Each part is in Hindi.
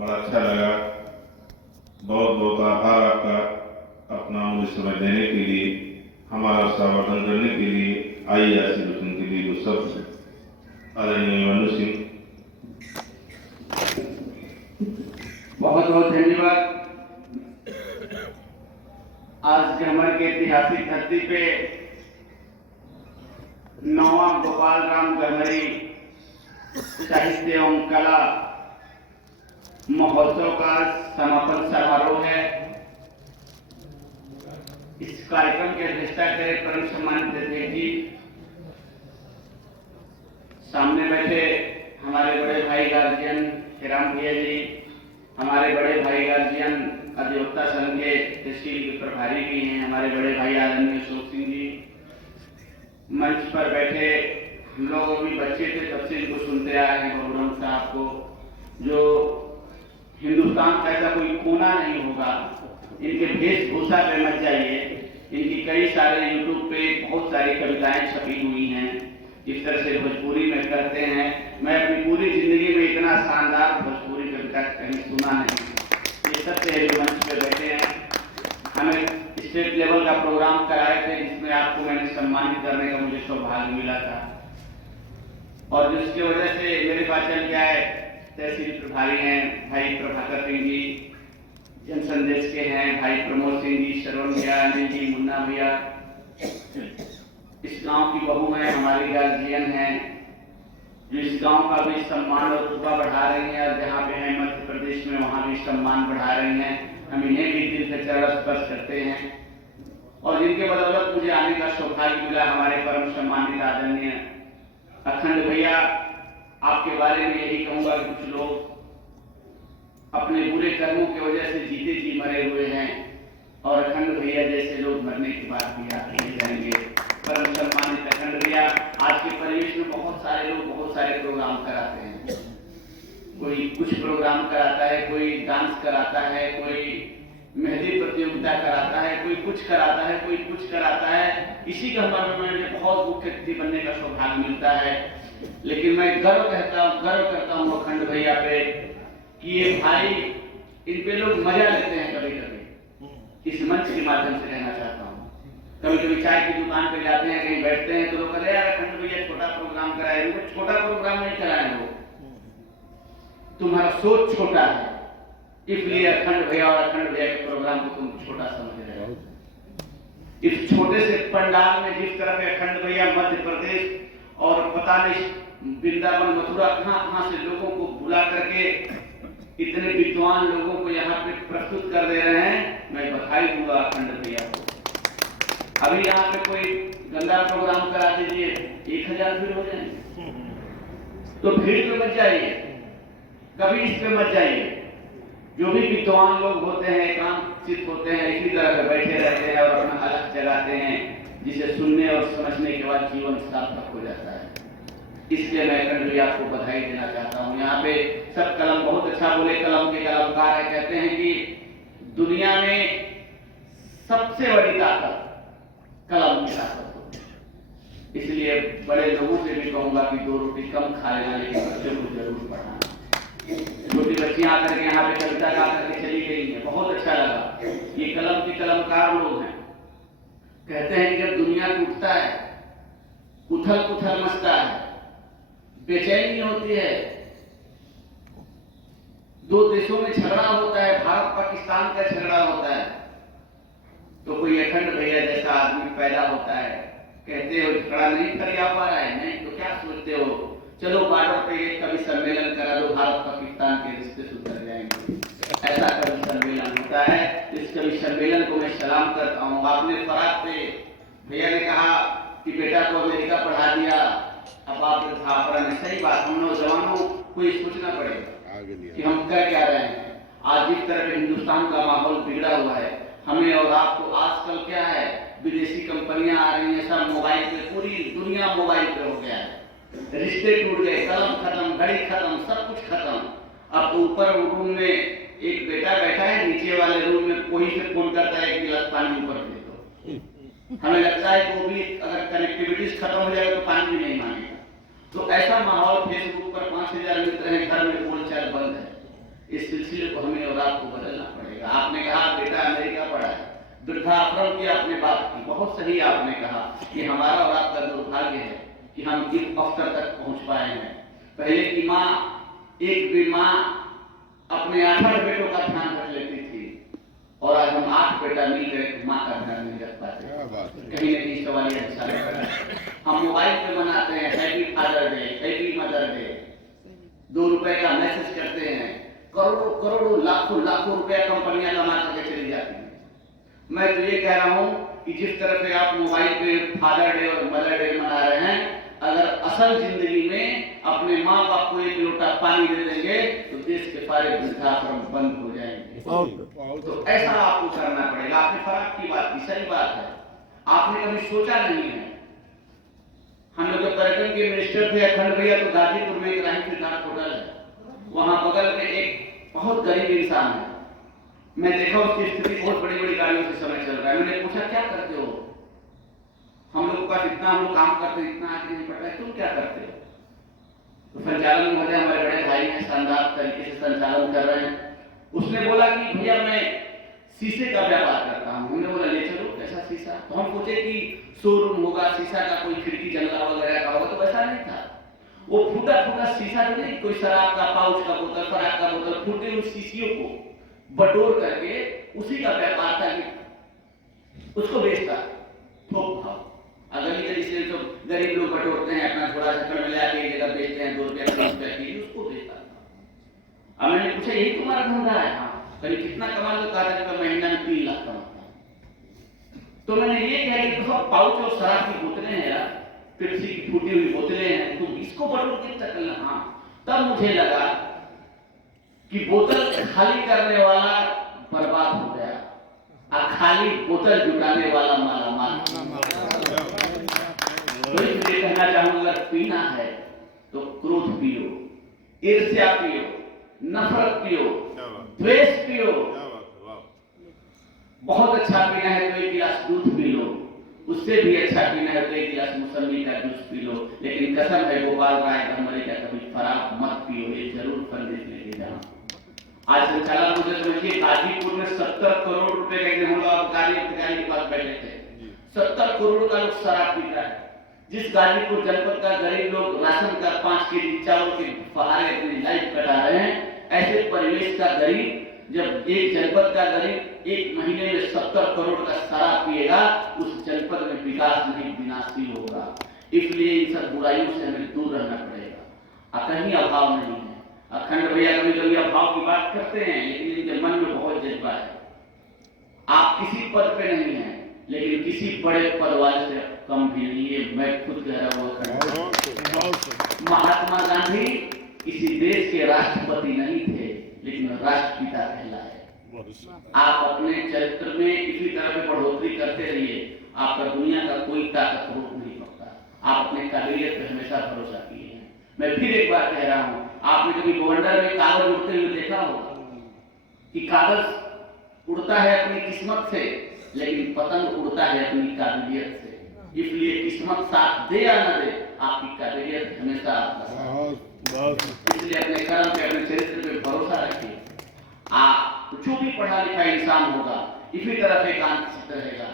बड़ा अच्छा लगा। बहुत बहुत आभार आपका, अपना मुझे समय देने के लिए, हमारा संवर्धन करने के लिए, आई आशीर्वचन के लिए। वो सब आदरणीय मनु सिंह, बहुत बहुत धन्यवाद। आज गहमर के ऐतिहासिक धरती पे 9वां गोपाल राम गहमरी साहित्य एवं कला महोत्सव का समापन समारोह है। इस कार्यक्रम की अध्यक्षता करें परम सम्मानित अध्यक्ष जी, सामने बैठे हमारे बड़े भाई गार्जियन हिराम भैया जी, हमारे बड़े भाई गार्जियन अधिवक्ता संघ के तहसील के प्रभारी भी हैं, हमारे बड़े भाई आदरणीय अशोक सिंह जी, मंच पर बैठे हम लोग भी बच्चे थे तब से इनको सुनते आए हैं बहुराम साहब को, जो हिंदुस्तान का ऐसा कोई कोना नहीं होगा इनके वेशभूषा पे मत जाइए। इनकी कई सारे यूट्यूब पे बहुत सारी कविताएं छपी हुई हैं, इस तरह से भोजपुरी में करते हैं। मैं अपनी पूरी जिंदगी में इतना शानदार भोजपुरी कविता कहीं सुना नहीं। ये सत्य है जो मंच पे बैठे हैं। हमें स्टेट लेवल का प्रोग्राम कराए थे जिसमें आपको मैंने सम्मानित करने का मुझे सौभाग्य मिला था, और जिसकी वजह से मेरे पास चल गया है। तहसील प्रभारी हैं भाई प्रभाकर सिंह जी, जन संदेश के हैं भाई प्रमोद सिंह जी, श्रवण भैया, अनिल जी, मुन्ना भैया, इस गांव की बहू है, हमारी गार्जियन हैं, जो इस गांव का भी सम्मान और रुतबा बढ़ा रही हैं, और जहाँ पे हैं मध्य प्रदेश में वहाँ भी सम्मान बढ़ा रही हैं। हम इन्हें भी दिल से चरण स्पर्श करते हैं, और जिनके बदौलत मुझे आने का सौभाग्य मिला हमारे परम सम्मानित आदरणीय अखंड भैया। आपके बारे में यही कहूंगा कि कुछ लोग अपने बुरे कर्मों की वजह से जीते जी मरे हुए हैं, और अखंड भैया जैसे लोग मरने के बाद भी आते ही जाएंगे। परम सम्मानित अखंड भैया, आज के परिवेश में बहुत सारे लोग बहुत सारे प्रोग्राम कराते हैं। कोई कुछ प्रोग्राम कराता है, कोई डांस कराता है, कोई मेहंदी प्रतियोगिता कराता है, कोई कुछ कराता है, कोई कुछ कराता है। इसी का हमारे में मुझे बहुत मुख्य अतिथि बनने का सौभाग्य मिलता है। लेकिन मैं गर्व करता हूँ अखंड भैया पे कि ये भाई, इन पे लोग मजा लेते हैं कभी कभी। इस मंच के माध्यम से कहना चाहता हूँ, कभी कभी चाय की दुकान पे जाते हैं, कहीं बैठते हैं तो लोग कहते हैं यार अखंड भैया छोटा प्रोग्राम कराए। उनको छोटा प्रोग्राम नहीं कराए हो, तुम्हारा सोच छोटा है, इसलिए अखंड भैया और अखंड भैया के प्रोग्राम को तुम छोटा समझ रहे हो। इस छोटे से पंडाल में जिस तरह से अखंड भैया मध्य प्रदेश और पता नहीं वृंदावन मथुरा कहां से लोगों को बुला करके इतने विद्वान लोगों को यहाँ पे प्रस्तुत कर दे रहे हैं, मैं बधाई दूंगा अखंड भैया को। अभी यहाँ पे कोई गंदा प्रोग्राम करा दीजिए, 1000 भीड़ हो जाएंगे, तो भीड़ पे मत जाइए, कभी इस पे मत जाइए। जो भी विद्वान लोग होते हैं, एकांतचित होते हैं, इसी तरह से बैठे रहते हैं और अपना अलग जगाते हैं, जिसे सुनने और समझने के बाद जीवन सार्थक हो जाता है। इसलिए मैं अखंड भैया आपको बधाई देना चाहता हूँ। यहाँ पे सब कलम बहुत अच्छा बोले, कलम के कलमकार है, कहते हैं कि दुनिया में सबसे बड़ी ताकत कलम की ताकत होती है। इसलिए बड़े लोगों से भी कहूंगा कि 2 रोटी कम खा लेना, लेकिन बच्चों को जरूर पढ़ाना। छोटी बच्चियां आकर के यहाँ पे कविता गा करके चली गई है, बहुत अच्छा लगा। ये कलम के कलमकार लोग हैं। कहते हैं कि जब दुनिया टूटता है, उथल पुथल मचता है, बेचैनी होती है, 2 देशों में झगड़ा होता है, भारत पाकिस्तान का झगड़ा होता है, तो कोई अखंड भैया जैसा आदमी पैदा होता है। कहते हो झगड़ा नहीं फरिया पा रहा है, नहीं तो क्या सोचते हो, चलो बॉर्डर पे एक कभी सम्मेलन करा दो, भारत पाकिस्तान के रिश्ते सुधर जाएंगे। ऐसा कभी सम्मेलन होता है, इस कभी सम्मेलन को मैं सलाम करता हूँ। आपने फराग पे भैया ने कहा कि बेटा को अमेरिका पढ़ा दिया, अब आप भापरा, सही बात, हम नौजवानों को ये सोचना पड़ेगा कि हम कर क्या रहे हैं। आज जिस तरह के हिंदुस्तान का माहौल बिगड़ा हुआ है, हमें और आपको आजकल क्या है, विदेशी कंपनियां आ रही हैं, सब मोबाइल पे, पूरी दुनिया मोबाइल पे हो गया है, रिश्ते टूट गए, कलम खत्म, घड़ी खत्म, सब कुछ खत्म। अब तो ऊपर रूम में एक बेटा बैठा है, नीचे वाले रूम में कोई से फोन करता है, एक गिलास पानी ऊपर दे दो। हमें लगता है कि वो भी अगर कनेक्टिविटी खत्म हो जाएगा तो पानी भी नहीं मांगेगा। तो ऐसा माहौल, फेसबुक पर 5000 मित्र हैं, घर में बोलचाल बंद है। इस सिलसिले तो हमें और आपको बदलना पड़ेगा। आपने कहा बेटा अमेरिका पढ़ा है, वृद्धाश्रम की आपने बात की, बहुत सही आपने कहा कि हमारा और आपका दुर्भाग्य है कि हम इस अवसर तक पहुंच पाए हैं। पहले की माँ, एक भी माँ अपने 8 बेटों का ध्यान रख लेती थी और आज हम 8 बेटा मिलकर माँ का ध्यान नहीं रख पाते। कहीं न कहीं सवाल ये अच्छा लगता है। हम मोबाइल पे बनाते हैं happy father day, happy mother day, 2 रुपए का मैसेज करते हैं, करोड़ों करोड़ों लाखों लाखों रुपया कंपनियां कमा करके चली जाती हैं। मैं तो ये कह रहा हूं कि जिस तरह से आप मोबाइल पे फादर डे और मदर डे मना रहे हैं, अगर असल जिंदगी में अपने माँ बाप को 1 लोटा पानी दे देंगे तो देश के सारे वृद्धाश्रम बंद हो जाएंगे। तो ऐसा आपको करना पड़ेगा। आपने फराक की बात की, सही बात है, आपने कभी सोचा नहीं है। हम लोग पर्यटन के मिनिस्टर थे अखंड भैया, तो गाजीपुर में एक राही सिद्धार्थ होटल है, वहां बगल में एक बहुत गरीब इंसान है। मैं देखा उसकी स्थिति, बहुत बड़ी बड़ी गाड़ियों से समय चल रहा है। मैंने पूछा क्या करते हो? हम लोग का इतना हम लोग काम करते हैं, इतना आगे नहीं पड़ता है, तुम क्या करते हो? तो संचालन महोदय हमारे बड़े भाई हैं, शानदार तरीके से संचालन कर रहे हैं। उसने बोला कि भैया मैं शीशे का व्यापार करता हूँ। हमने बोला ले चलो, कैसा शीशा? तो हम सोचे कि शोरूम होगा, शीशा का कोई खिड़की जंगला वगैरह का होगा, तो वैसा नहीं था। वो फूटा फूटा शीशा जो नहीं, कोई शराब का पाउच का बोतल, शराब का बोतल, फूटे हुए शीशियों को बटोर करके उसी का व्यापार था कि उसको बेचता थोक भाव। अगली गली से तो गरीब लोग बटोरते हैं, अपना थोड़ा सा में ले आके एक जगह बेचते हैं, 2 रुपया 3 रुपया की, उसको बेचता था। अब मैंने पूछा यही तुम्हारा धंधा है? हाँ। करीब कितना कमा लो? कहा था महीना में 3 लाख कमाता है। तो मैंने ये कहा कि तो पाउच और शराब की बोतलें हैं यार, पेप्सी की फूटी हुई बोतलें हैं, तुम इसको बटोर के करना। हाँ, तब मुझे लगा कि बोतल खाली करने वाला बर्बाद हो गया और खाली बोतल जुटाने वाला मालामाल। तो इसलिए कहना चाहूंगा, पीना है तो क्रोध पियो, ईर्ष्या पियो, नफरत पियो, द्वेष पियो। बहुत अच्छा पीना है तो 1 गिलास दूध पी लो, उससे भी अच्छा पीना है तो 1 गिलास मौसमी का जूस पी लो। लेकिन कसम है गोपाल राय धमरे का, कभी शराब मत पियो, ये जरूर संदेश लेके जाना। आज संचालन मुझे समझिए, गाजीपुर में 70 करोड़ रुपए का, हम लोग गाड़ी अधिकारी के पास बैठे थे, 70 करोड़ का लोग शराब पीता है। जिस गाजीपुर जनपद का गरीब लोग राशन का 5 केजी चावल के सहारे अपनी लाइफ कटा रहे हैं, ऐसे परिवेश का गरीब, जब एक जनपद का गरीब 1 महीने में 70 करोड़ का शराब पिएगा, उस जनपद में विकास नहीं विनाशी होगा। इसलिए इन सब बुराइयों से हमें दूर रहना पड़ेगा। कहीं अभाव नहीं है। अखंड भैया कभी कभी अभाव की बात करते हैं, लेकिन इनके मन में बहुत जज्बा है। आप किसी पद पे नहीं है, लेकिन किसी बड़े पद वाले से कम भी नहीं है। मैं खुद कह रहा हूँ, महात्मा गांधी किसी देश के राष्ट्रपति नहीं थे, लेकिन राष्ट्रपिता कहलाए। आप अपने चरित्र में इसी तरह से बढ़ोतरी करते रहिए, आपका दुनिया का कोई ताकत रोक नहीं सकता। आप अपने काबिलियत पे हमेशा भरोसा किए हैं। मैं फिर एक बार कह रहा हूँ, आपने कभी बवंडर में कागज उड़ते हुए देखा होगा कि कागज उड़ता है अपनी किस्मत से, लेकिन पतंग उड़ता है अपनी काबिलियत से। इसलिए किस्मत साथ दे या न दे, आपकी काबिलियत हमेशा आपका साथ। इसलिए अपने कर्म पे, अपने चरित्र पे भरोसा रखिए। आप जो भी पढ़ा लिखा इंसान होगा, इसी तरह से एकांत रहेगा।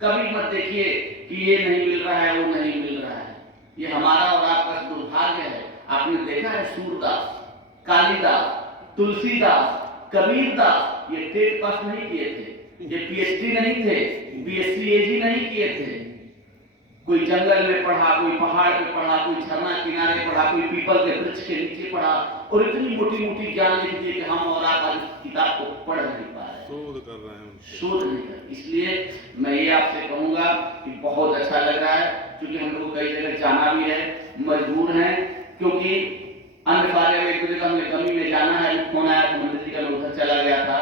कभी मत देखिए कि ये नहीं मिल रहा है, वो नहीं मिल रहा है। ये हमारा और आपका दुर्भाग्य है। आपने देखा है सूरदास, कालिदास, तुलसीदास, कबीरदास, ये टेट पास नहीं किए थे, ये पीएचडी नहीं थे, बीएससी एजी नहीं किए थे। कोई जंगल में पढ़ा, कोई पहाड़ पे पढ़ा, कोई झरना किनारे पढ़ा, कोई पीपल के वृक्ष के नीचे पढ़ा, और इतनी मोटी मोटी ज्ञान लिख दिए कि हम और आप आज किताब को पढ़ नहीं पा रहे, शोध कर रहे हैं, शोध नहीं कर। इसलिए मैं ये आपसे कहूंगा कि बहुत अच्छा लग रहा है, क्योंकि हम लोग को कई जगह जाना भी है, मजबूर हैं, क्योंकि अन्य कार्य में एक जगह हमें कमी में जाना है। फोन आया तो मंदिर जी का मैं उधर चला गया था,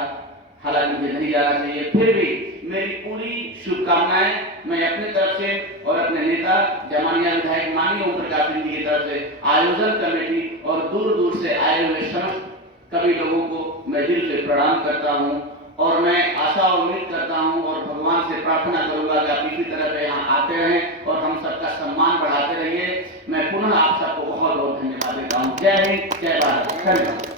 हालांकि मुझे नहीं जाना चाहिए। फिर भी मेरी पूरी शुभकामनाएं मैं अपने तरफ से और अपने नेता जमानिया विधायक माननीय ओम प्रकाश सिंह जी की तरफ से, आयोजन कमेटी और दूर दूर से आए हुए समस्त सभी लोगों को मैं दिल से प्रणाम करता हूं। और मैं आशा और उम्मीद करता हूं और भगवान से प्रार्थना करूंगा कि आप इसी तरह से यहाँ आते रहें और हम सबका सम्मान बढ़ाते रहिए। मैं पुनः आप सबको बहुत बहुत धन्यवाद देता हूँ। जय हिंद, जय भारत, धन्यवाद।